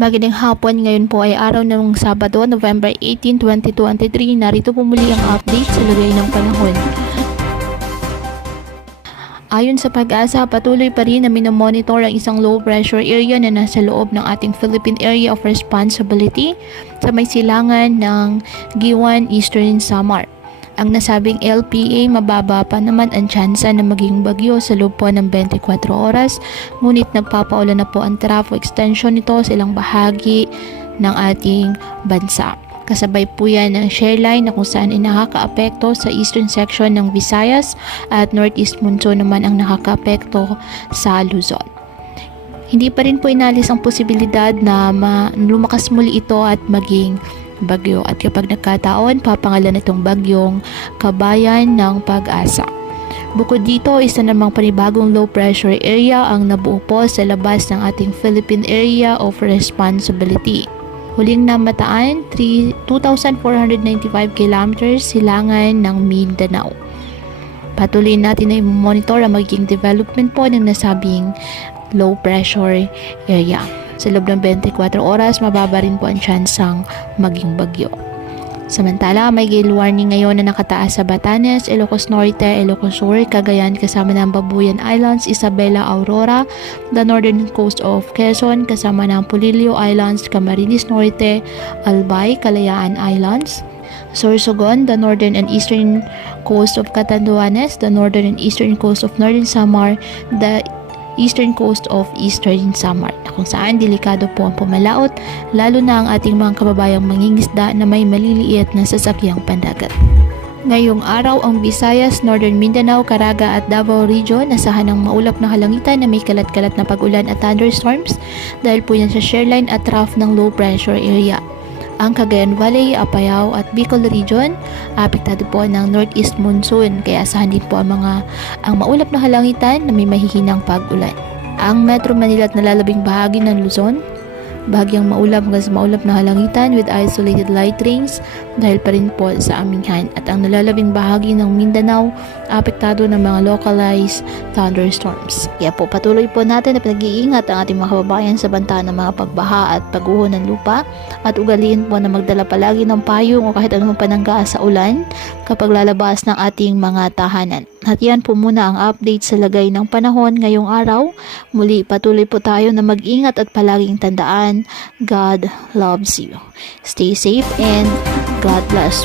Magandang hapon, ngayon po ay araw ng Sabado, November 18, 2023. Narito po muli ang update sa lagay ng panahon. Ayon sa Pag-asa, patuloy pa rin na minomonitor ang isang low pressure area na nasa loob ng ating Philippine Area of Responsibility sa may silangan ng Giwan, Eastern Samar. Ang nasabing LPA, mababa pa naman ang tsansa na maging bagyo sa loob po ng 24 oras, ngunit nagpapaulan na po ang traffic extension nito sa ilang bahagi ng ating bansa. Kasabay po yan ng shear line na kung saan ay nakakaapekto sa eastern section ng Visayas at northeast monsoon naman ang nakakaapekto sa Luzon. Hindi pa rin po inalis ang posibilidad na lumakas muli ito at maging bagyo, at kapag nagkataon, papangalan itong bagyong Kabayan ng Pag-asa. Bukod dito, isa namang panibagong low pressure area ang nabuo po sa labas ng ating Philippine Area of Responsibility. Huling namataan, 2,495 kilometers silangan ng Mindanao. Patuloy natin na i-monitor ang magiging development po ng nasabing low pressure area. Sa loob ng 24 oras, mababa rin po ang tsansang maging bagyo. Samantala, may gale warning ngayon na nakataas sa Batanes, Ilocos Norte, Ilocos Sur, Cagayan kasama ng Babuyan Islands, Isabela, Aurora, the northern coast of Quezon kasama ng Polillo Islands, Camarines Norte, Albay, Kalayaan Islands, Sorsogon, the northern and eastern coast of Catanduanes, the northern and eastern coast of Northern Samar, the eastern coast of Eastern Samar, na kung saan delikado po ang pumalaot, lalo na ang ating mga kababayang mangingisda na may maliliit na sasakyang pandagat. Ngayong araw, ang Visayas, Northern Mindanao, Caraga at Davao Region nasahan ng maulap na kalangitan na may kalat-kalat na pag-ulan at thunderstorms dahil po yan sa shear line at trough ng low pressure area. Ang Cagayan Valley, Apayao at Bicol Region, apektado po ng northeast monsoon, kaya asahan din po ang maulap na halangitan na may mahihinang pag-ulan. Ang Metro Manila at nalalabing bahagi ng Luzon, bahagyang maulap hanggang sa maulap na halangitan with isolated light rains dahil pa rin po sa amihan, at ang nalalabing bahagi ng Mindanao apektado ng mga localized thunderstorms. Kaya po patuloy po natin na pinag-iingat ang ating mga kababayan sa banta ng mga pagbaha at pagguho ng lupa, at ugaliin po na magdala palagi ng payong o kahit anumang panangga sa ulan kapag lalabas ng ating mga tahanan. At yan po muna ang update sa lagay ng panahon ngayong araw. Muli patuloy po tayo na mag-ingat at palaging tandaan, God loves you. Stay safe and God bless.